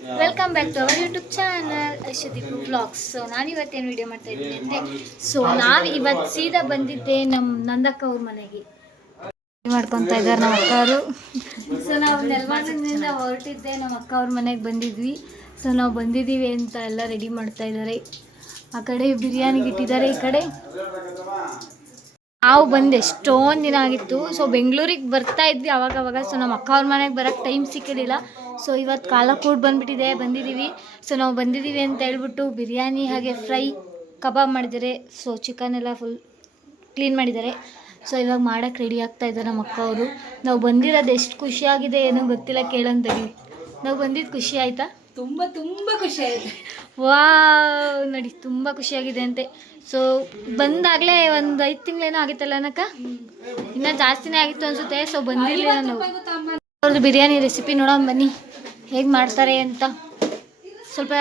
Welcome back to our YouTube channel Ashwadeep vlogs. So ನಾನು ಇವತ್ತೇನು video ಮಾಡ್ತಾ ಇದ್ದೀನಿ ಅಂದರೆ, ಸೊ ನಾವು ಇವತ್ತು ಸೀದಾ ಬಂದಿದ್ದೆ ನಮ್ಮ ನಂದಕ್ಕ ಅವ್ರ ಮನೆಗೆ. ಮಾಡ್ಕೊತಾ ಇದ್ದಾರೆ ನಮ್ಮ ಅಕ್ಕವರು. ಸೊ ನಾವು ನೆಲಮಂಗಲದಿಂದ ಹೊರಟಿದ್ದೆ, ನಮ್ಮ ಅಕ್ಕ ಅವ್ರ ಮನೆಗೆ ಬಂದಿದ್ವಿ. ಸೊ ನಾವು ಬಂದಿದ್ದೀವಿ ಅಂತ ಎಲ್ಲ ರೆಡಿ ಮಾಡ್ತಾ ಇದ್ದಾರೆ. ಆ ಕಡೆ ಬಿರಿಯಾನಿಗೆ ಇಟ್ಟಿದ್ದಾರೆ, ಈ ಕಡೆ ನಾವು ಬಂದು ಎಷ್ಟೊಂದು ದಿನ ಆಗಿತ್ತು. ಸೊ ಬೆಂಗಳೂರಿಗೆ ಬರ್ತಾ ಇದ್ವಿ ಅವಾಗವಾಗ. ಸೊ ನಮ್ಮ ಅಕ್ಕ ಅವ್ರ ಮನೆಗೆ ಬರೋಕ್ಕೆ ಟೈಮ್ ಸಿಕ್ಕಿರಲಿಲ್ಲ. ಸೊ ಇವತ್ತು ಕಾಲ ಕೂಡ ಬಂದಿದ್ದೀವಿ. ಸೊ ನಾವು ಬಂದಿದ್ದೀವಿ ಅಂತ ಹೇಳ್ಬಿಟ್ಟು ಬಿರಿಯಾನಿ ಹಾಗೆ ಫ್ರೈ ಕಬಾಬ್ ಮಾಡಿದ್ದಾರೆ. ಸೊ ಚಿಕನ್ ಎಲ್ಲ ಫುಲ್ ಕ್ಲೀನ್ ಮಾಡಿದ್ದಾರೆ. ಸೊ ಇವಾಗ ಮಾಡೋಕ್ಕೆ ರೆಡಿ ಆಗ್ತಾ ಇದ್ದಾರೆ ನಮ್ಮ ಅಕ್ಕ ಅವರು. ನಾವು ಬಂದಿರೋದು ಎಷ್ಟು ಖುಷಿಯಾಗಿದೆ ಏನೋ ಗೊತ್ತಿಲ್ಲ, ಕೇಳಂತೇಳಿ. ನಾವು ಬಂದಿದ್ದು ಖುಷಿ ಆಯಿತಾ? ತುಂಬ ಖುಷಿ ಆಯಿತು. ವಾ ನೋಡಿ, ತುಂಬ ಖುಷಿಯಾಗಿದೆ ಅಂತೆ. ಸೊ ಬಂದಾಗಲೇ ಒಂದು 5 ತಿಂಗಳೇನೋ ಆಗಿತ್ತಲ್ಲ ಅನ್ನಕ್ಕ, ಇನ್ನೂ ಜಾಸ್ತಿನೇ ಆಗಿತ್ತು ಅನಿಸುತ್ತೆ. ಸೊ ಬಂದಿರಲಿಲ್ಲ ನಾವು. ಅವ್ರದ್ದು ಬಿರಿಯಾನಿ ರೆಸಿಪಿ ನೋಡೋಣ ಬನ್ನಿ, ಹೇಗೆ ಮಾಡ್ತಾರೆ ಅಂತ. ಸ್ವಲ್ಪ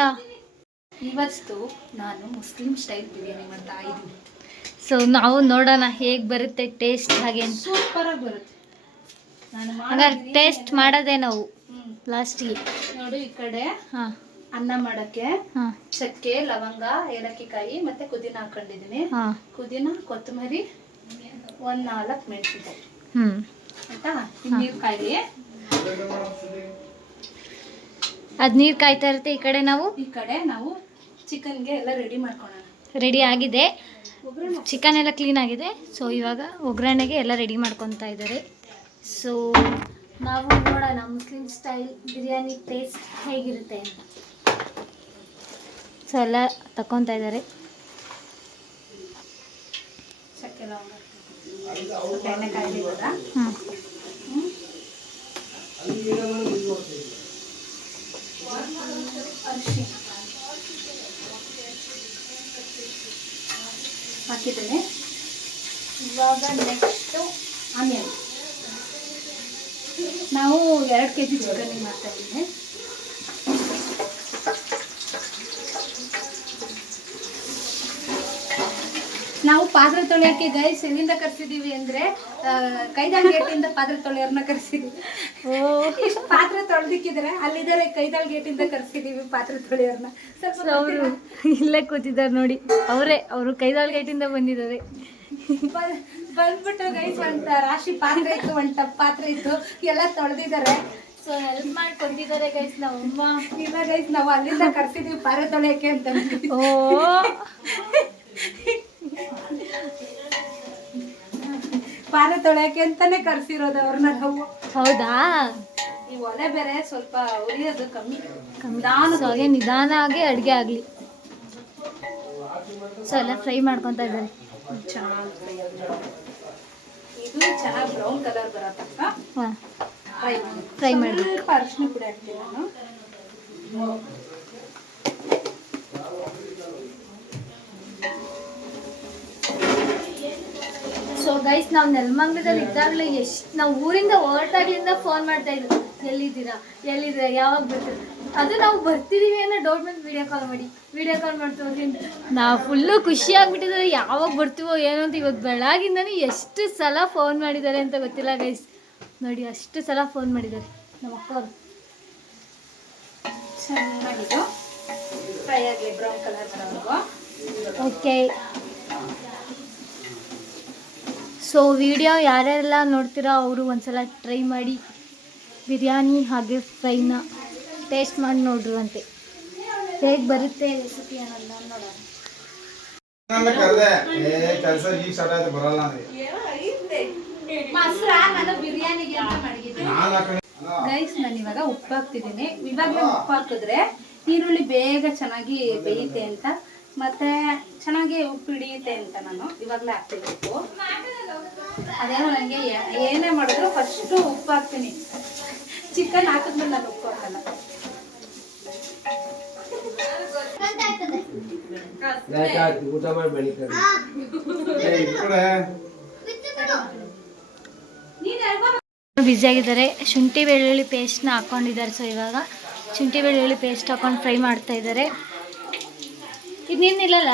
ಇವತ್ತು ನಾನು ಮುಸ್ಲಿಂ ಸ್ಟೈಲ್ ಬಿರಿಯಾನಿ ಮಾಡ್ತಾ ಇದ್ದೀನಿ. ಸೊ ನಾವು ನೋಡೋಣ ಹೇಗೆ ಬರುತ್ತೆ ಟೇಸ್ಟ್ ಹಾಗೆ ಅಂತ. ಸೂಪರಾಗಿ ಬರುತ್ತೆ. ಹಂಗಾರೆ ಟೇಸ್ಟ್ ಮಾಡೋದೇ ನಾವು ಲಾಸ್ಟಿಗೆ. ನೋಡಿ, ಈ ಕಡೆ ಹಾಂ, ಅನ್ನ ಮಾಡೋಕ್ಕೆ ಹಾಂ, ಚಕ್ಕೆ, ಲವಂಗ, ಏಲಕ್ಕಿ ಕಾಯಿ ಮತ್ತೆ ಪುದೀನ ಹಾಕೊಂಡಿದ್ದೀನಿ. ಹಾಂ, ಪುದೀನ, ಕೊತ್ತಂಬರಿ, 1-4 ಮೆಣಸಿನಕಾಯಿ ಆಯ್ತಾ. ನೀರು ಕಾಯಿ, ಅದು ನೀರು ಕಾಯ್ತಾ ಇರುತ್ತೆ. ಈ ಕಡೆ ನಾವು ಚಿಕನ್ಗೆ ಎಲ್ಲ ರೆಡಿ ಮಾಡ್ಕೊಳ್ಳೋಣ. ರೆಡಿ ಆಗಿದೆ, ಚಿಕನ್ ಎಲ್ಲ ಕ್ಲೀನ್ ಆಗಿದೆ. ಸೊ ಇವಾಗ ಒಗ್ಗರಣೆಗೆ ಎಲ್ಲ ರೆಡಿ ಮಾಡ್ಕೊತಾ ಇದ್ದಾರೆ. ಸೊ ನಾವು ನೋಡೋಣ ಮುಸ್ಲಿಂ ಸ್ಟೈಲ್ ಬಿರಿಯಾನಿ ಟೇಸ್ಟ್ ಹೇಗಿರುತ್ತೆ ಅಂತ. ಸೊ ಎಲ್ಲ ತಗೊತಾ ಇದ್ದಾರೆ. ಚಕ್ಕೆ, ಲವಂಗ, ಎಣ್ಣೆ ಕಾಯಿ ಇವಾಗ. ಅರಿಶಿನ ಹಾಕಿದ್ದೇನೆ. ಇವಾಗ ನೆಕ್ಸ್ಟು ಆನಿಯನ್. ನಾವು 2 kg ಚಿಕನ್ ಮಾಡ್ತಾ ಇದ್ದೀನಿ. ನಾವು ಪಾತ್ರೆ ತೊಳೆಯೋಕ್ಕೆ ಗೈಸ್ ಎಲ್ಲಿಂದ ಕರ್ಸಿದೀವಿ ಅಂದರೆ, ಕೈದಾಳ್ ಗೇಟಿಂದ ಪಾತ್ರೆ ತೊಳೆಯೋರ್ನ ಕರ್ಸಿದೀವಿ. ಇಷ್ಟು ಪಾತ್ರೆ ತೊಳೆದಿಕ್ಕಿದ್ರೆ ಅಲ್ಲಿದ್ದಾರೆ, ಕೈದಾಳ್ ಗೇಟಿಂದ ಕರ್ಸಿದೀವಿ ಪಾತ್ರೆ ತೊಳೆಯೋರ್ನ. ಸೊ ಅವರು ಇಲ್ಲೇ ಕೂತಿದ್ದಾರೆ ನೋಡಿ, ಅವರು ಕೈದಾಳ್ ಗೇಟಿಂದ ಬಂದಿದ್ದಾರೆ. ಬಂದ್ಬಿಟ್ಟು ಗೈಸ್ ಒಂದು ರಾಶಿ ಪಾತ್ರೆ ಇತ್ತು, ಒಂದು ಟಪ್ ಪಾತ್ರೆ ಇತ್ತು, ಎಲ್ಲ ತೊಳೆದಿದ್ದಾರೆ. ಸೊ ಹೆಲ್ಪ್ ಮಾಡಿ ಕೊಟ್ಟಿದ್ದಾರೆ ಗೈಸ್ ನಮ್ಮಮ್ಮ. ಇಲ್ಲ ಗೈಸ್, ನಾವು ಅಲ್ಲಿಂದ ಕರ್ಸಿದೀವಿ ಪಾತ್ರೆ ತೊಳೆಯೋಕ್ಕೆ ಅಂತ. ಓ ಪಾತ್ರೆ ತೊಳೆಯೋಕ್ಕೆ ಅಂತಾನೆ ಕರ್ಸಿರೋದು ಅವ್ರನ್ನ ನಾವು. ಹೌದಾ? ಈ ಒಲೆ ಬೇರೆ ಸ್ವಲ್ಪ ಉರಿಯೋದು ಕಮ್ಮಿ. ಸೊ ಹಾಗೆ ನಿಧಾನಾಗಿ ಅಡುಗೆ ಆಗಲಿ. ಸೊ ಎಲ್ಲ ಫ್ರೈ ಮಾಡ್ಕೊತಾ ಇದ್ದಾರೆ. ಚೆನ್ನಾಗಿ ಇದು ಚೆನ್ನಾಗಿ ಬ್ರೌನ್ ಕಲರ್ ಬರೋ ತನಕ ಹಾಂ ಫ್ರೈ ಮಾಡಿ. ಅರಿಶಿನ ಪುಡಿ ಹಾಕ್ತೀನಿ ನಾನು. ಸೊ ಗೈಸ್, ನಾವು ನೆಲಮಂಗಲದಲ್ಲಿ ಇದ್ದಾಗಲೇ ನಾವು ಊರಿಂದ ಹೊರಟಾಗ್ಲಿಂದ ಫೋನ್ ಮಾಡ್ತಾ ಇದ್ವಿ, ಎಲ್ಲಿದ್ದೀರಾ ಯಾವಾಗ ಬರ್ತೀರಾ. ಅದು ನಾವು ಬರ್ತಿದ್ದೀವಿ ಅನ್ನೋ ಡೌಟ್ ಬಂದು ವಿಡಿಯೋ ಕಾಲ್ ಮಾಡ್ತೀವಿ. ನಾವು ಫುಲ್ಲು ಖುಷಿ ಆಗ್ಬಿಟ್ಟಿದ್ದಾರೆ, ಯಾವಾಗ ಬರ್ತೀವೋ ಏನೋ ಅಂತ. ಇವತ್ತು ಬೆಳಗಿಂದನೇ ಎಷ್ಟು ಸಲ ಫೋನ್ ಮಾಡಿದ್ದಾರೆ ಅಂತ ಗೊತ್ತಿಲ್ಲ ಗೈಸ್. ನೋಡಿ, ಅಷ್ಟು ಸಲ ಫೋನ್ ಮಾಡಿದ್ದಾರೆ ನಮ್ಮ ಅಕ್ಕವರು. ಚೆನ್ನಾಗಿದು ಫ್ರೈ ಆಗಲಿ, ಬ್ರೌನ್ ಕಲರ್ ಬರೋದು. ಓಕೆ. ಸೊ ವಿಡಿಯೋ ಯಾರ್ಯಾರೆಲ್ಲ ನೋಡ್ತೀರಾ ಅವರು ಒಂದ್ಸಲ ಟ್ರೈ ಮಾಡಿ ಬಿರಿಯಾನಿ ಹಾಗೆ ಫ್ರೈನ ಟೇಸ್ಟ್ ಮಾಡಿ ನೋಡ್ರುವಂತೆ, ಹೇಗೆ ಬರುತ್ತೆ ರೆಸಿಪಿ ಅನ್ನೋದನ್ನ ನೋಡೋಣ. ಬಿರಿಯಾನಿಗೆ ಅಂತ ಮಾಡಿದ್ದೀನಿ ಗೈಸ್. ನಾನು ಇವಾಗ ಉಪ್ಪು ಹಾಕ್ತಿದ್ದೀನಿ. ಇವಾಗಲೇ ಉಪ್ಪು ಹಾಕಿದ್ರೆ ಈರುಳ್ಳಿ ಬೇಗ ಚೆನ್ನಾಗಿ ಬೇಯುತ್ತೆ ಅಂತ, ಮತ್ತೆ ಚೆನ್ನಾಗಿ ಉಪ್ಪು ಹಿಡಿಯುತ್ತೆ ಅಂತ ನಾನು ಇವಾಗಲೇ ಹಾಕ್ತೀನಿ ಉಪ್ಪು. ಅದೇನೋ ನನಗೆ ಏನೇ ಮಾಡಿದ್ರು ಫಸ್ಟು ಉಪ್ಪು ಹಾಕ್ತೀನಿ. ಚಿಕನ್ ಹಾಕಿದ್ಮೇಲೆ ನಾನು ಉಪ್ಪು ಹಾಕಲ್ಲ. ಬ್ಯುಸಿಯಾಗಿದ್ದಾರೆ. ಶುಂಠಿ ಬೆಳ್ಳುಳ್ಳಿ ಪೇಸ್ಟ್ನ ಹಾಕ್ಕೊಂಡಿದ್ದಾರೆ. ಸೊ ಇವಾಗ ಶುಂಠಿ ಬೆಳ್ಳುಳ್ಳಿ ಪೇಸ್ಟ್ ಹಾಕೊಂಡು ಫ್ರೈ ಮಾಡ್ತಾ ಇದ್ದಾರೆ. ಇದು ನಿಲ್ಲಲ್ಲ.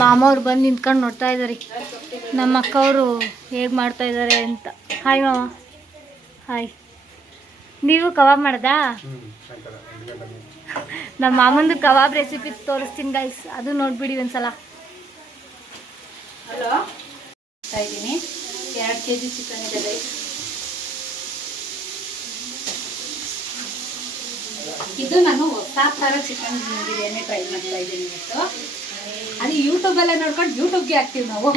ಮಾಮ ಅವ್ರು ಬಂದು ನಿಂತ್ಕೊಂಡು ನೋಡ್ತಾ ಇದ್ದಾರೆ ನಮ್ಮ ಅಕ್ಕವರು ಹೇಗೆ ಮಾಡ್ತಾ ಇದ್ದಾರೆ ಅಂತ. ಹಾಯ್ ಮಾವ. ಹಾಯ್. ನೀವು ಕಬಾಬ್ ಮಾಡ್ದಾ? ನಮ್ಮ ಮಾಮಂದು ಕಬಾಬ್ ರೆಸಿಪಿ ತೋರಿಸ್ತೀನಿ ಗೈಸ್, ಅದು ನೋಡ್ಬಿಡಿ ಒಂದ್ಸಲ. ಹಲೋ, ಇದ್ದೀನಿ 2 kg ಚಿಕನ್ ಇದೆ ಗೈಸ್. ಇದು ನಾನು ಹೊಸ ಥರ ಚಿಕನ್ ಬಿರಿಯಾನಿ ಟ್ರೈ ಮಾಡ್ತಾ ಇದ್ದೀನಿ ಇವತ್ತು. ಅದು ಯೂಟ್ಯೂಬಲ್ಲೇ ನೋಡ್ಕೊಂಡು ಯೂಟ್ಯೂಬ್ಗೆ ಹಾಕ್ತೀವಿ ನಾವು.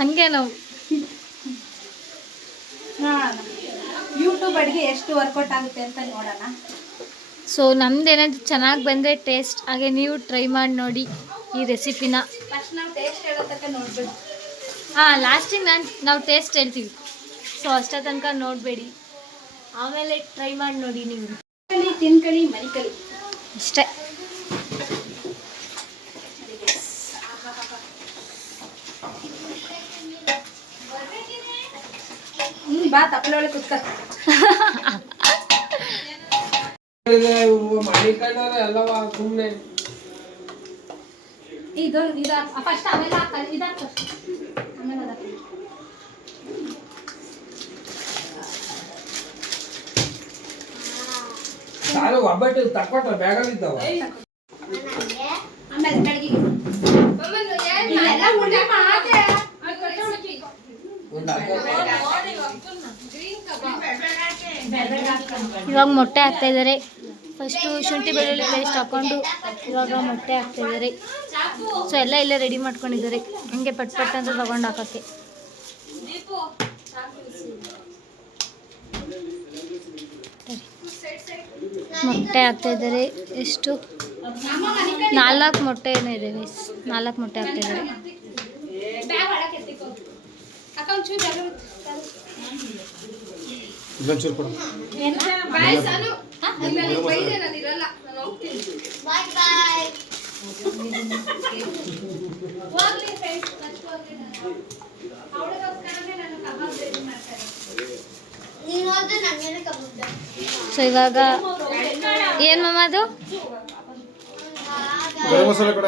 ಹಂಗೆ ನಾವು ಯೂಟ್ಯೂಬ್ ಅಡುಗೆ ಎಷ್ಟು ವರ್ಕೌಟ್ ಆಗುತ್ತೆ ಅಂತ ನೋಡೋಣ. ಸೊ ನಮ್ದೇನಾದ್ರು ಚೆನ್ನಾಗಿ ಬಂದರೆ ಟೇಸ್ಟ್, ಹಾಗೆ ನೀವು ಟ್ರೈ ಮಾಡಿ ನೋಡಿ ಈ ರೆಸಿಪಿನ. ಫಸ್ಟ್ ನಾವು ಟೇಸ್ಟ್ ಹೇಳೋ ತನಕ ನೋಡ್ಬಿಡಿ. ಹಾಂ, ಲಾಸ್ಟಿಗೆ ನಾವು ಟೇಸ್ಟ್ ಹೇಳ್ತೀವಿ. ಸೊ ಅಷ್ಟೇ ತನಕ ನೋಡಬೇಡಿ, ಆಮೇಲೆ ಟ್ರೈ ಮಾಡಿ ನೋಡಿ ನೀವು. ತಿನ್ಕಳಿ ಮರಿಕಳಿ ಅಷ್ಟೇ. ಬಾ ತಪ್ಪಲೆ ಒಳಗೆ ಕುತ್ಕ. ಇದು ಫಸ್ಟ್ ಆಮೇಲೆ ಹಾಕಲ್ಲ, ಇದಾಕ ಆಮೇಲೆ ಅದ. ಸಾಲು ಒಬ್ಬಟ್ಟು ತಕ್ಕೊಟ್ರ ಬ್ಯಾಗಲ್ಲಿದ್ದಾವ. ಆಮೇಲೆ ಕಡೆಗೆ ಎಲ್ಲ ಉಂಡೆ ಮಾತೆ ಇವಾಗ ಮೊಟ್ಟೆ ಹಾಕ್ತಾ ಇದ್ದಾರೆ. ಫಸ್ಟು ಶುಂಠಿ ಬೆಳ್ಳುಳ್ಳಿ ಪೇಸ್ಟ್ ಹಾಕ್ಕೊಂಡು ಇವಾಗ ಮೊಟ್ಟೆ ಹಾಕ್ತಾ ಇದ್ದಾರೆ. ಸೊ ಎಲ್ಲ ಇಲ್ಲೇ ರೆಡಿ ಮಾಡ್ಕೊಂಡಿದ್ದಾರೆ, ಹಂಗೆ ಪಟ್ ಪಟ್ ಅಂತ ತಗೊಂಡು ಹಾಕೋಕ್ಕೆ. ಮೊಟ್ಟೆ ಹಾಕ್ತಾ ಇದ್ದಾರೆ. ಎಷ್ಟು? 4 ಮೊಟ್ಟೆ ಏನೋ ಇದೆ ಗೈಸ್, 4 ಮೊಟ್ಟೆ ಹಾಕ್ತಾ ಇದ್ದಾರೆ. ಸೊ ಇವಾಗ ಏನು ಮಮ್ಮ ಅದು? ಗರಂ ಮಸಾಲೆ ಕೂಡ,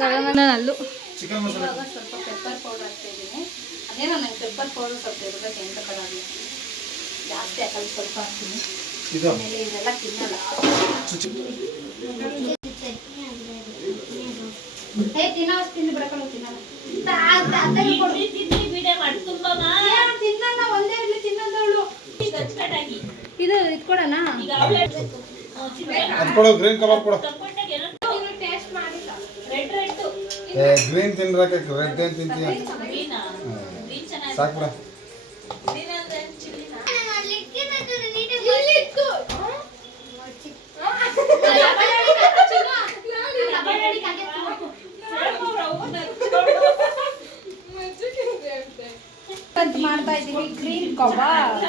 ಗರಂ ಮಸಾಲೆ ಅಲ್ಲೂ ಚಿಕನ್ ಮಸಾಲೆ. ಇವಾಗ ಸ್ವಲ್ಪ ಪೆಪ್ಪರ್ ಪೌಡರ್ ಹಾಕ್ತಾ ಇದ್ದೀನಿ. ಅದೇನೋ ನಂಗೆ ಪೆಪ್ಪರ್ ಪೌಡರ್ ಸ್ವಲ್ಪ ಇರಬೇಕು ಎಂತ ಕಡಾಗಿ ಜಾಸ್ತಿ ಹಾಕಲ್ಲ, ಸ್ವಲ್ಪ ಹಾಕ್ತೀನಿ. ಇದು ಆಮೇಲೆ ಇದೆಲ್ಲ ತಿನ್ನಲ್ಲ. ತಿನ್ನೋ ತಿಂದು ಬಿಡಕಲ್ಲ, ತಿನ್ನಲ್ಲ. ತಿನ್ನಲ್ಲ, ಒಂದೇ ಇಡ್ಲಿ ತಿನ್ನೋದವಳು. ಇದು ಇಟ್ಕೊಡೋಣ. ಅದು ಕೊಡು, ಗ್ರೀನ್ ಕಬಾಬ್ ಕೊಡು. ಟೇಸ್ಟ್ ಮಾಡಿಲ್ಲ. ಗ್ರೀನ್ ತಿನ್ರಾಕ ರೆಡ್ ಏನು ತಿಂತೀಯ? ಸಾಕು ಬಿಡ. ಮಾಡ್ತಾ ಇದ್ದೀವಿ ಗ್ರೀನ್ ಕಬಾಬ್.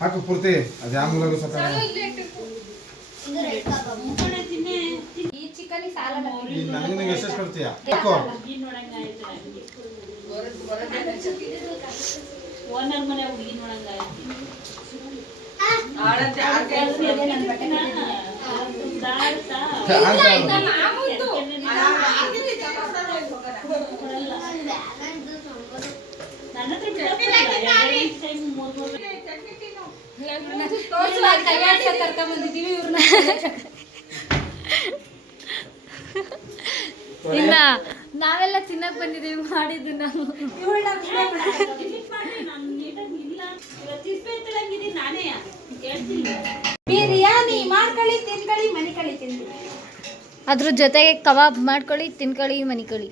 ಹಾಕು ಪೂರ್ತಿ, ಅದು ಯಾವ ಮೂಲಗೂ ಸತ್ತ. ಈ ಚಿಕನ್ ಸಾಲಲ್ಲ. ಈಗ ನನಗೆ ಎಷ್ಟೆಷ್ಟು ಕೊಡ್ತೀಯ? ಹಾಕು. ಓನರ್ ಮನೆ ಹುಡುಗಿ ನೋಡಂಗ ಕರ್ಕೊಂಡ್ಬಂದಿದ್ದೀವಿ ಇವ್ರನ್ನ. ಇಲ್ಲ, ನಾವೆಲ್ಲ ತಿನ್ನಕ್ ಬಂದಿದ್ದೀವಿ ಮಾಡಿದ್ದು ನಾವು. ಬಿರಿಯಾನಿ ಮಾಡ್ಕೊಳ್ಳಿ, ತಿನ್ಕೊಳ್ಳಿ, ಮನಿಕೊಳ್ಳಿ, ತಿನ್ನಿ. ಅದ್ರ ಜೊತೆಗೆ ಕಬಾಬ್ ಮಾಡ್ಕೊಳ್ಳಿ, ತಿನ್ಕೊಳ್ಳಿ, ಮನಿಕೊಳ್ಳಿ.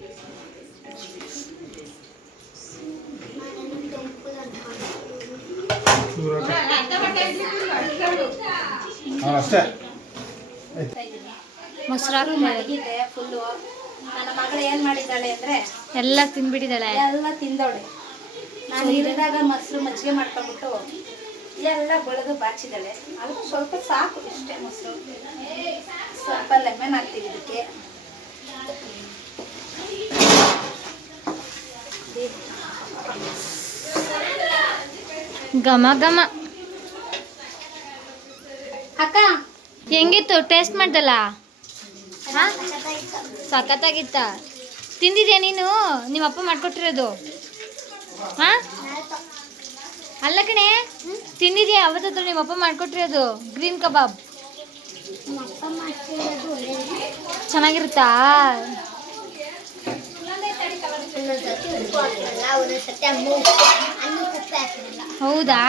ಅಷ್ಟೇ. ಮೊಸರು ಮಡಗಿದೆ ಫುಲ್ಲು. ನನ್ನ ಮಗಳು ಏನ್ ಮಾಡಿದ್ದಾಳೆ ಅಂದ್ರೆ ಎಲ್ಲ ತಿನ್ಬಿಟ್ಟಿದ್ದಾಳೆ. ಎಲ್ಲ ತಿಂದವಳೆ. ನಾನು ಇರಿದಾಗ ಮೊಸರು ಮಜ್ಜಿಗೆ ಮಾಡ್ಕೊಂಡ್ಬಿಟ್ಟು ಎಲ್ಲ ಬೆಳೆದು ಬಾಚಿದ್ದಾಳೆ. ಅದು ಸ್ವಲ್ಪ ಸಾಕು, ಇಷ್ಟೇ ಮೊಸರು. ಸ್ವಲ್ಪ ಲೆಮನ್ ಹಾಕ್ತೀವಿ ಇದಕ್ಕೆ. ಘಮ ಘಮ. ಅಕ್ಕ ಹೆಂಗಿತ್ತು? ಟೇಸ್ಟ್ ಮಾಡ್ದಲ್ಲ? ಸಖತ್ತಾಗಿತ್ತ? ತಿಂದಿದ್ಯಾ ನೀನು? ನಿಮ್ಮ ಅಪ್ಪ ಮಾಡ್ಕೊಟ್ಟಿರೋದು? ಹಾಂ ಅಲ್ಲ ಕಣೆ, ತಿಂದಿದ್ಯಾ ಅವತ್ತತ್ರ ನಿಮ್ಮ ಅಪ್ಪ ಮಾಡ್ಕೊಟ್ಟಿರೋದು ಗ್ರೀನ್ ಕಬಾಬ್? ಚೆನ್ನಾಗಿರುತ್ತಾ? ಹೌದಾ?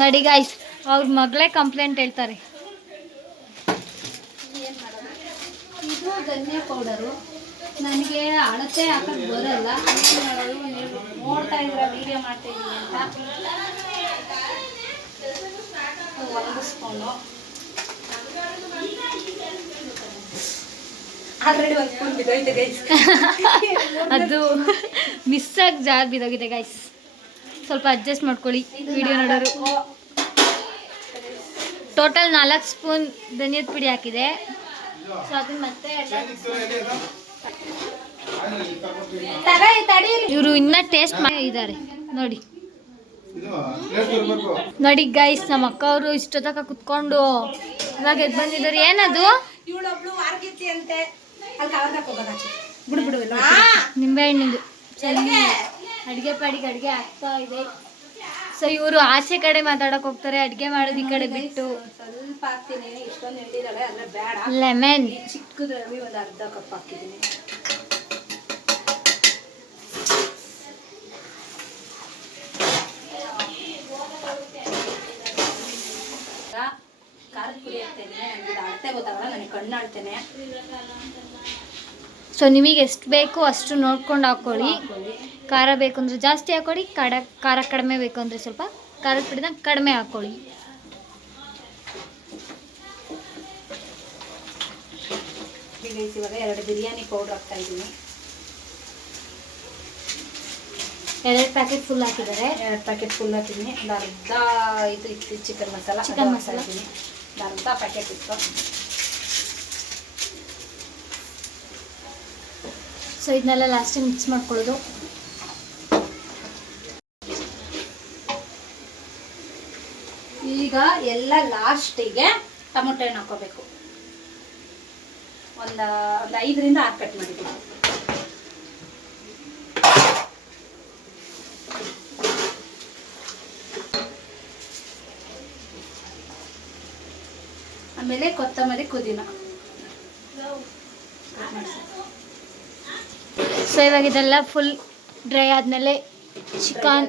ನೋಡಿ ಗೈಸ್, ಅವ್ರ ಮಗಳೇ ಕಂಪ್ಲೇಂಟ್ ಹೇಳ್ತಾರೆ. ಇದು ಧನಿಯಾ ಪೌಡರು. ನನಗೆ ಅಳತೆ ಹಾಕಕ್ಕೆ ಬರಲ್ಲ, ನೋಡ್ತಾ ಇದ್ರ ವಿಡಿಯೋ ಮಾಡ್ತಾ ಇದ್ದೀನಿ ಅಂತ. 1 ಸ್ಪೂನು, ಆಲ್ರೆಡಿ 1 ಸ್ಪೂನ್ ಬಿದ್ದೋಯ್ತು ಗೈಸ್. ಅದು ಮಿಸ್ ಆಗಿ ಜಾರ್ ಬಿದ್ದೋಗಿದೆ ಗೈಸ್, ಸ್ವಲ್ಪ ಅಡ್ಜಸ್ಟ್ ಮಾಡ್ಕೊಳ್ಳಿ ವಿಡಿಯೋ ನೋಡೋರು. ಟೋಟಲ್ 4 ಸ್ಪೂನ್ ಧನಿಯದ ಪುಡಿ ಹಾಕಿದೆ. ಸೊ ಅದನ್ನ ಮತ್ತೆ ಇವರು ಇನ್ನ ಟೇಸ್ಟ್ ಮಾಡಿದ್ದಾರೆ ನೋಡಿ. ನೋಡಿ ಗೈಸ್, ನಮ್ಮ ಅಕ್ಕ ಅವರು ಇಷ್ಟೊತ್ತಕ ಕುತ್ಕೊಂಡು ಇವಾಗ ಎದ್ದು ಬಂದಿದ್ದಾರೆ. ಏನದು? ಇವಳೊಬ್ಳು ವಾರ್ಗಿತ್ತಿ ಅಂತೆ, ಅಲ್ಲಿ ಕವರ್ದಾಗ ಹೋಗೋದಾಚೆ ಬಿಡು ನಿಂಬೆ ಹಣ್ಣಿಂದು. ಅಡುಗೆ ಆಗ್ತಾ ಇದೆ. ಸೊ ಇವರು ಆಚೆ ಕಡೆ ಮಾತಾಡಕ್ ಹೋಗ್ತಾರೆ, ಅಡುಗೆ ಮಾಡೋದು ಈ ಕಡೆ ಬಿಟ್ಟು. ಸ್ವಲ್ಪ ಹಾಕ್ತೀನಿ, ಇಷ್ಟೊಂದು ಎಳ್ಳಿರಲ್ಲ ಅಂದ್ರೆ ಬೇಡ. ಲೆಮನ್ ಚಿಕ್ಕದ್ರಲ್ಲಿ ಒಂದು ಅರ್ಧ ಕಪ್ ಹಾಕಿದ್ದೀನಿ. ಖಾರದ ಪುಡಿ ಹಾಕ್ತೇನೆ. ನನಗೆ ಅಳತೆ ಗೊತ್ತಾಗಲ್ಲ, ನನಗೆ ಕಣ್ಣು ಅಳ್ತೇನೆ. ಸೊ ನಿಮಗೆ ಎಷ್ಟು ಬೇಕು ಅಷ್ಟು ನೋಡ್ಕೊಂಡು ಹಾಕ್ಕೊಳ್ಳಿ. ಖಾರ ಬೇಕು ಅಂದರೆ ಜಾಸ್ತಿ ಹಾಕ್ಕೊಳ್ಳಿ, ಖಾರ ಕಡಿಮೆ ಬೇಕು ಅಂದರೆ ಸ್ವಲ್ಪ ಖಾರದ ಪುಡಿನ ಕಡಿಮೆ ಹಾಕ್ಕೊಳ್ಳಿ. ಇವಾಗ 2 ಬಿರಿಯಾನಿ ಪೌಡರ್ ಹಾಕ್ತಾ ಇದ್ದೀನಿ. 2 ಪ್ಯಾಕೆಟ್ ಫುಲ್ ಹಾಕಿದ್ದಾರೆ. 2 ಪ್ಯಾಕೆಟ್ ಫುಲ್ ಹಾಕಿದ್ದೀನಿ. ಒಂದು ಅರ್ಧ ಇದು ಇತ್ತು ಚಿಕನ್ ಮಸಾಲ ಹಾಕಿದ್ದೀನಿ. ಒಂದು ಅರ್ಧ ಪ್ಯಾಕೆಟ್ ಇತ್ತು. ಸೊ ಇದನ್ನೆಲ್ಲ ಲಾಸ್ಟಿಗೆ ಮಿಕ್ಸ್ ಮಾಡ್ಕೊಳ್ಳೋದು. ಈಗ ಎಲ್ಲ ಲಾಸ್ಟಿಗೆ ಟೊಮೊಟೊ ಹಣ್ಣು ಹಾಕೋಬೇಕು. ಒಂದು 5ರಿಂದ 6 ಕಟ್ ಮಾಡಿದ್ದೀನಿ. ಆಮೇಲೆ ಕೊತ್ತಂಬರಿ ಪುದೀನ. ಸೊ ಇವಾಗ ಇದೆಲ್ಲ ಫುಲ್ ಡ್ರೈ ಆದಮೇಲೆ ಚಿಕನ್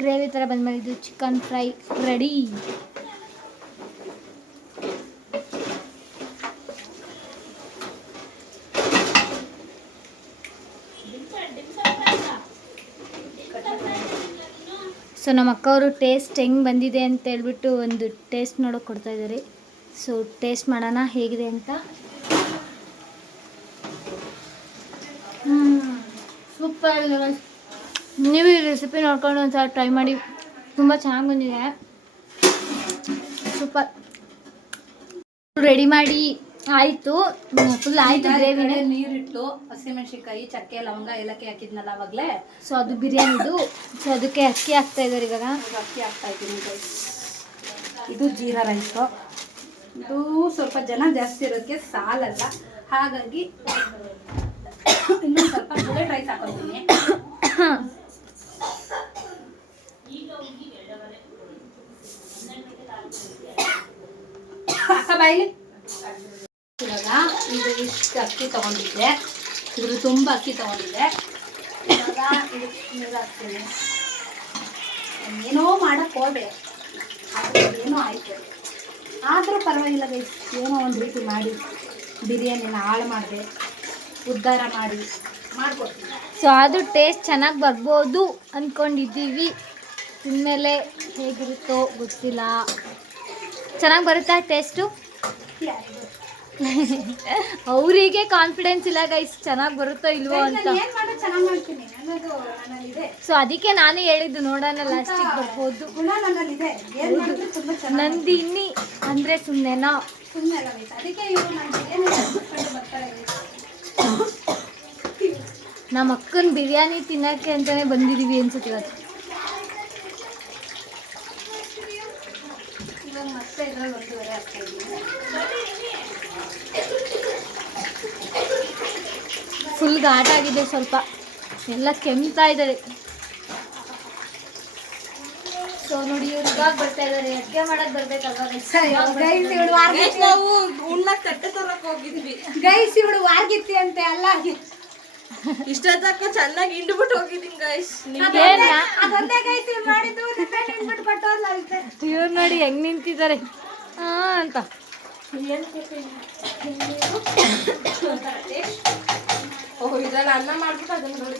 ಗ್ರೇವಿ ಥರ ಬಂದ್ಮೇಲೆ ಇದು ಚಿಕನ್ ಫ್ರೈ ರೆಡಿ. ಸೊ ನಮ್ಮ ಅಕ್ಕವರು ಟೇಸ್ಟ್ ಹೆಂಗೆ ಬಂದಿದೆ ಅಂತ ಹೇಳ್ಬಿಟ್ಟು ಒಂದು ಟೇಸ್ಟ್ ನೋಡೋಕೆ ಕೊಡ್ತಾ ಇದ್ದಾರೆ. ಸೊ ಟೇಸ್ಟ್ ಮಾಡೋಣ ಹೇಗಿದೆ ಅಂತ. ಸೂಪರ್ ಆಗಿದೆ. ನೀವು ಈ ರೆಸಿಪಿ ನೋಡ್ಕೊಂಡು ಒಂದ್ಸಲ ಟ್ರೈ ಮಾಡಿ, ತುಂಬ ಚೆನ್ನಾಗಿ ಬಂದಿದೆ. ಸೂಪರ್. ರೆಡಿ ಮಾಡಿ ಆಯಿತು, ಫುಲ್ ಆಯಿತು ಗ್ರೇವಿನೇ. ನೀರಿಟ್ಟು ಹಸಿಮೆಣಸಿನ್ಕಾಯಿ, ಚಕ್ಕೆ, ಲವಂಗ, ಏಲಕ್ಕಿ ಹಾಕಿದ್ನಲ್ಲ ಅವಾಗಲೇ. ಸೊ ಅದು ಬಿರಿಯಾನಿದು. ಸೊ ಅದಕ್ಕೆ ಅಕ್ಕಿ ಹಾಕ್ತಾ ಇದ್ದಾರೆ ಇವಾಗ. ಅಕ್ಕಿ ಹಾಕ್ತಾ ಇದ್ದೀನಿ ಗೈಸ್. ಇದು ಜೀರಾ ರೈಸು. ಇದು ಸ್ವಲ್ಪ ಜನ ಜಾಸ್ತಿ ಇರೋದಕ್ಕೆ ಸಾಲಲ್ಲ, ಹಾಗಾಗಿ ಇನ್ನೂ ಸ್ವಲ್ಪ ಬುಲೆಟ್ ರೈಸ್ ಹಾಕೋತೀನಿ. ಅಕ್ಕ ಬಾಯಿಲಿ. ಇವಾಗ ಇದು ಇಷ್ಟು ಅಕ್ಕಿ ತೊಗೊಂಡಿದ್ದೆ, ಇದ್ರ ತುಂಬ ಅಕ್ಕಿ ತೊಗೊಂಡಿದ್ದೆ. ಇವಾಗ ಇದಕ್ಕೆ ನೀರು ಹಾಕ್ತೀನಿ. ಏನೋ ಮಾಡೋಕ್ಕೆ ಹೋದೆ, ಏನೋ ಆಯಿತು. ಆದರೂ ಪರವಾಗಿಲ್ಲ ಗೈಸ್, ಏನೋ ಒಂದು ರೀತಿ ಮಾಡಿ ಬಿರಿಯಾನಿನ ಹಾಳು ಮಾಡಿದೆ, ಉದ್ಧಾರ ಮಾಡಿಕೊಡ್ತೀನಿ. ಸೊ ಅದು ಟೇಸ್ಟ್ ಚೆನ್ನಾಗಿ ಬರ್ಬೋದು ಅಂದ್ಕೊಂಡಿದ್ದೀವಿ. ಇನ್ಮೇಲೆ ಹೇಗಿರುತ್ತೋ ಗೊತ್ತಿಲ್ಲ. ಚೆನ್ನಾಗಿ ಬರುತ್ತಾ ಟೇಸ್ಟು? ಅವರಿಗೆ ಕಾನ್ಫಿಡೆನ್ಸ್ ಇಲ್ಲ ಗೈಸ್, ಚೆನ್ನಾಗಿ ಬರುತ್ತೋ ಇಲ್ವೋ ಅಂತ. ಚೆನ್ನಾಗಿ ಮಾಡ್ತೀನಿ ಅನ್ನೋದು ನನ್ನಲ್ಲಿದೆ. ಸೊ ಅದಕ್ಕೆ ನಾನೇ ಹೇಳಿದ್ದು, ನೋಡೋಣ ಲಾಸ್ಟಿಗೆ ಬರ್ಬೋದು. ಗುಣ ನನ್ನಲ್ಲಿದೆ. ಏನು ಮಾಡಿದ್ರು ತುಂಬ ಚೆನ್ನಾಗಿ. ನಂದಿನಿ ಅಂದರೆ ಸುಮ್ಮನೆನಾ? ಸುಮ್ಮನೆ ಅಲ್ಲ ಗೈಸ್, ಅದಕ್ಕೆ ಇವರು ನಾನು ಬಿರಿಯಾನಿ ಬರ್ತಾರೆ. ನಮ್ಮ ಅಕ್ಕನ ಬಿರಿಯಾನಿ ತಿನ್ನೋಕ್ಕೆ ಅಂತಲೇ ಬಂದಿದ್ದೀವಿ ಅನ್ಸುತ್ತೆ ಇವತ್ತು. ಇವಾಗ ಮತ್ತೆ ಇದ್ರಲ್ಲಿ 1.5 ಹಾಕ್ತಾ ಇದ್ದೀನಿ. ಫುಲ್ ಘಾಟ ಆಗಿದೆ, ಸ್ವಲ್ಪ ಎಲ್ಲ ಕೆಮ್ತಾ ಇದ್ದಾರೆ. ಸೊ ನೋಡಿ ಇವ್ರು ಇವಾಗ ಬರ್ತಾ ಇದ್ದಾರೆ, ಅಡುಗೆ ಮಾಡಕ್ ಬರ್ಬೇಕಲ್ವಾ ನಾವು ಉಣ್ಣಕ್ ತಟ್ಟೆ ತರಕ್ ಹೋಗಿದ್ವಿ ಗೈಸ್. ಇವಳು ವಾರ್ಗಿತ್ತಿ ಅಂತೆ ಅಲ್ಲ, ಇಷ್ಟೊತ್ತಕ್ಕ ಚೆನ್ನಾಗಿ ಹಿಂಡ್ಬಿಟ್ಟು ಹೋಗಿದ್ದೀನಿ ಗೈಸ್. ಅದೊಂದೇ ಗೈಸ್ ಇವ್ರು ಮಾಡಿದ್ದು, ಹಿಂಡ್ಬಿಟ್ಟು ಕೊಟ್ಟೋಲ್ಲ. ಇವ್ರು ನೋಡಿ ಹೆಂಗ್ ನಿಂತಿದ್ದಾರೆ ಅಂತ. ಓಹ್ ಇದೆಲ್ಲ ಅನ್ನ ಮಾಡ್ಬಿಟ್ಟು ಅದನ್ನ ನೋಡಿ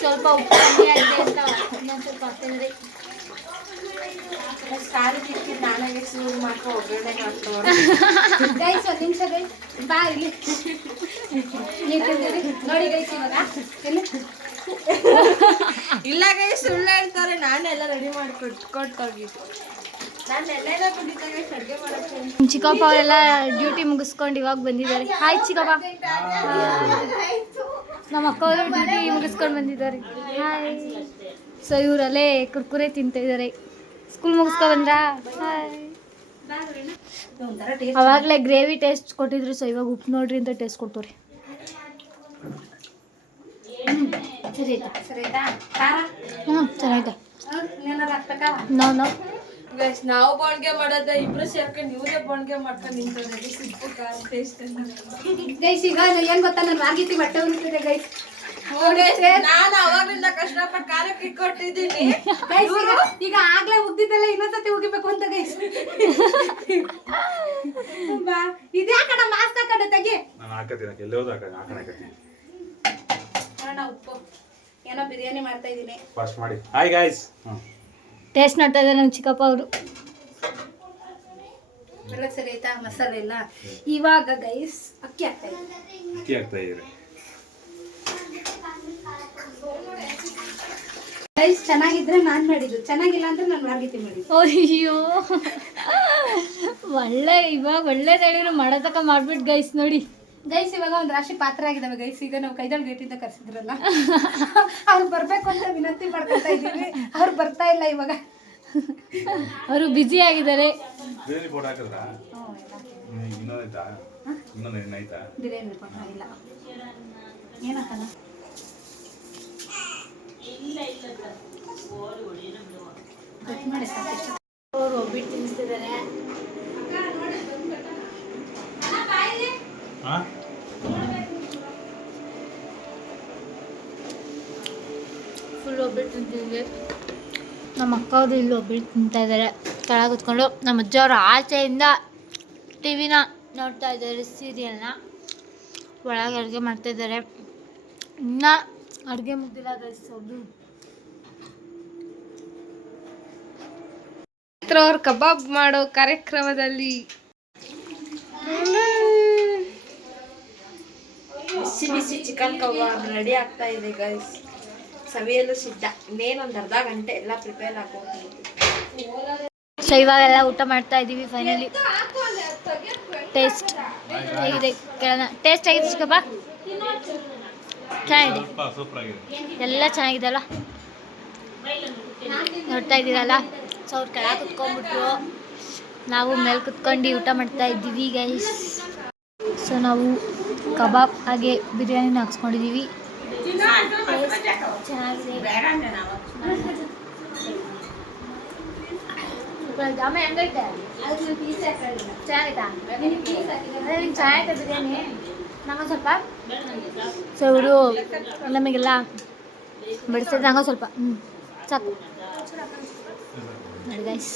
ಸ್ವಲ್ಪ ಉಪ್ಪು ಕಮ್ಮಿ ಆಗಿದೆ ಅಂತ ಇನ್ನೊಂದು ಸ್ವಲ್ಪ ಹಾಕ್ತಿದ್ರಿ. ಸಾರಿ ತಿಕ್ಕಿ ನಾನಾಗೆ ಶುರು ಮಾಡ್ಕೊ ಒಗ್ಗರಣೆ ಮಾಡ್ಕೊಂಡು ಗೈಸ್. ಒಂದು ನಿಮಿಷ ಗೈಸ್, ಬಾ ಇಲ್ಲಿ ನೋಡಿ ಗೈಸ್. ಇವಾಗ ಇಲ್ಲ ಗೈಸ್, ಸುಳ್ಳು ಹೇಳ್ತಾರೆ. ನಾನೆಲ್ಲ ರೆಡಿ ಮಾಡಿ ಕೊಟ್ಟೋಗಿದ್ದು. ನಾನು ಎಲ್ಲೆಲ್ಲ ಬಂದಿದ್ದಾಗ ಅಡುಗೆ ಮಾಡೋಕ್ಕೆ. ಚಿಕ್ಕಪ್ಪ ಅವರೆಲ್ಲ ಡ್ಯೂಟಿ ಮುಗಿಸ್ಕೊಂಡು ಇವಾಗ ಬಂದಿದ್ದಾರೆ. ಹಾಯ್ ಚಿಕ್ಕಪ್ಪ. ನಮ್ಮ ಅಕ್ಕ ಅವರು ಡ್ಯೂಟಿ ಮುಗಿಸ್ಕೊಂಡು ಬಂದಿದ್ದಾರೆ. ಹಾಯ್. ಸೊ ಇವರಲ್ಲೇ ಕುರ್ಕುರೆ ತಿಂತಾ ಇದ್ದಾರೆ. ಸ್ಕೂಲ್ ಮುಗಿಸ್ಕೊ ಬಂದ್ರಾ? ಹಾಯ್. ಅವಾಗಲೇ ಗ್ರೇವಿ ಟೇಸ್ಟ್ ಕೊಟ್ಟಿದ್ರು. ಸೊ ಇವಾಗ ಉಪ್ಪು ನೋಡ್ರಿ ಅಂತ ಟೇಸ್ಟ್ ಕೊಡ್ತಾರೆ. ಸರಿ ಆಯ್ತಾ? ಸರಿ ಆಯ್ತಾ? ಖಾರ ಚೆನ್ನಾಗಿದೆ. ಏನಾರು ಹಾಕ್ಬೇಕಾ? ನೋ ಗೈಸ್, ನಾವು ಬಾಣ್ಗೆ ಮಾಡೋದ ಇಬ್ರು ಸೇರ್ಕೊಂಡು ನೀವೇ ಬಾಣ್ಗೆ ಮಾಡ್ಕೊಂಡು ನಿಂತವ್ರೆ. ಗೈಸ್ ಈಗ ಏನ್ ಗೊತ್ತಾ, ನಾನು ವಾರ್ಗಿತ್ತಿ ಬಟ್ಟೆ ಉಳಿತಿದೆ ಗೈಸ್. ನಾನು ಅವಾಗಲಿಂದ ಕಷ್ಟಪಟ್ಟು ಖಾರಕ್ಕೆ ಇಟ್ಕೊಟ್ಟಿದ್ದೀನಿ. ಈಗ ಆಗ್ಲೇ ಉಗ್ದಿದ್ದೆಲ್ಲ ಇನ್ನೊಂದ್ಸತಿ ಉಗಿಬೇಕು ಅಂತ ಗೈಸ್. ಇದ್ಯಾಕಣ ಮಾಸ್ಕ್ ಹಾಕಡೆ ತೆಗಿ. ನಾನು ಹಾಕತ್ತೀನಿ, ಎಲ್ಲಿ ಹೋದ ಹಾಕಣಕತ್ತೀನಿ. ಉಪ್ಪು ಏನೋ ಬಿರಿಯಾನಿ ಮಾಡ್ತಾ ಇದ್ದೀನಿ. ಫಾಸ್ಟ್ ಮಾಡಿ. Hi guys. ಟೇಸ್ಟ್ ನೋಡ್ತಾ ಇದ್ದಾರೆ ನಮ್ಮ ಚಿಕ್ಕಪ್ಪ ಅವರು. ಎಲ್ಲ ಸರಿ ಆಯ್ತಾ? ಮಸಾಲೆ ಎಲ್ಲ ಇವಾಗ ಗೈಸ್ ಅಕ್ಕಿ ಹಾಕ್ತಾ ಇದ್ದೀನಿ. ಗೈಸ್ ಚೆನ್ನಾಗಿದ್ರೆ ನಾನು ಮಾಡಿದ್ದು, ಚೆನ್ನಾಗಿಲ್ಲ ಅಂದ್ರೆ ನಾನು ವಾರ್ಗಿತ್ತಿ ಮಾಡಿದ್ದು. ಅಯ್ಯೋ ಒಳ್ಳೆ ಹೇಳಿದ್ರು ಮಾಡೋತಕ ಮಾಡ್ಬಿಟ್ಟು ಗೈಸ್. ನೋಡಿ ಗೈಸ್ ಇವಾಗ ಒಂದು ರಾಶಿ ಪಾತ್ರ ಆಗಿದಾವೆ ಗೈಸ್. ಈಗ ನಾವು ಕೈದಲ್ಲಿ ಗೇಟಿಂದ ಕರ್ಸಿದ್ರಲ್ಲ, ಅವ್ರು ಬರ್ಬೇಕು ಅಂತ ವಿನಂತಿ ಮಾಡ್ಕೊತಾ ಇದ್ದೀವಿ. ಅವ್ರು ಬರ್ತಾ ಇಲ್ಲ ಇವಾಗ, ಅವರು ಬ್ಯುಸಿ ಆಗಿದ್ದಾರೆ. ಬಿರಿಯಾನಿ ಪೌಡರ್ ಹಾಕಿದ್ರಾ? ಇನ್ನೊಂದಾಯ್ತಾ? ಇನ್ನೊಂದಾಯ್ತಾ? ಬಿರಿಯಾನಿ ಪೌಡರ್ ಇಲ್ಲ. ಏನಕ್ಕಲ್ಲ ಅವರು ಒಬ್ಬಿಟ್ಟು ತಿನ್ನಿಸ್ತಿದ್ದಾರೆ. ಫುಲ್ ಒಬ್ಬಿಟ್ಟು ತಿಂತಿದ್ವಿ. ನಮ್ಮ ಅಕ್ಕ ಅವರು ಇಲ್ಲಿ ಒಬ್ಬಿಟ್ಟು ತಿಂತಾ ಇದ್ದಾರೆ ಕೆಳಗೆ ಕೂತ್ಕೊಂಡು. ನಮ್ಮ ಅಜ್ಜವ್ರು ಆಚೆಯಿಂದ ಟಿವಿನ ನೋಡ್ತಾ ಇದ್ದಾರೆ, ಸೀರಿಯಲ್ನ. ಒಳಗೆ ಅಡುಗೆ ಮಾಡ್ತಾಯಿದ್ದಾರೆ. ಇನ್ನೂ ಅಡುಗೆ ಮುಗ್ದಿಲ್ಲ ಗೈಸ್. ಅವ್ರು ಕಬಾಬ್ ಮಾಡೋ ಕಾರ್ಯಕ್ರಮದಲ್ಲಿ ಬಿಸಿ ಬಿಸಿ ಚಿಕನ್ ಕಬಾಬ್ ರೆಡಿ ಆಗ್ತಾ ಇದೆ ಗೈಸ್. ಸವಿಯಲು ಸಿದ್ಧ. ಇನ್ನೇನೊಂದು ಅರ್ಧ ಗಂಟೆ ಎಲ್ಲ ಪ್ರಿಪೇರ್ ಆಗೋಗ್ತೀವಿ. ಸೊ ಇವಾಗೆಲ್ಲ ಊಟ ಮಾಡ್ತಾ ಇದ್ದೀವಿ ಫೈನಲಿ. ಟೇಸ್ಟ್ ಹೇಗಿದೆ ಕೇಳೋಣ. ಟೇಸ್ಟ್ ಆಗಿದೆ ಚಿಕ್ಕಪ್ಪ? ಚೆನ್ನಾಗಿದೆ, ಎಲ್ಲ ಚೆನ್ನಾಗಿದೆ ಅಲ್ಲ? ನೋಡ್ತಾ ಇದ್ದೀರಲ್ಲ. ಸೊ ಅವ್ರು ಕೆಳಗೆ ಕುತ್ಕೊಂಡ್ಬಿಟ್ರು, ನಾವು ಮೇಲೆ ಕುತ್ಕೊಂಡು ಊಟ ಮಾಡ್ತಾ ಇದ್ದೀವಿ ಗೈಸ್. ಸೊ ನಾವು ಕಬಾಬ್ ಹಾಗೆ ಬಿರಿಯಾನಿನ ಹಾಕ್ಸ್ಕೊಂಡಿದ್ದೀವಿ. ಚೆನ್ನಾಗಿದೆ. ಜಾಮ ಹೆಂಗೈತೆ? ಚೆನ್ನಾಗೈತಾ? ಚೆನ್ನಾಗೈತೆ ಬಿರಿಯಾನಿ? ನಂಗೆ ಸ್ವಲ್ಪ. ಸೊ ಇವರು ನಮಗೆಲ್ಲ ಬಡಿಸಿದ್ರೆ ನಂಗೆ ಸ್ವಲ್ಪ ಸಾಕು ನೋಡಿ ಗೈಸ್.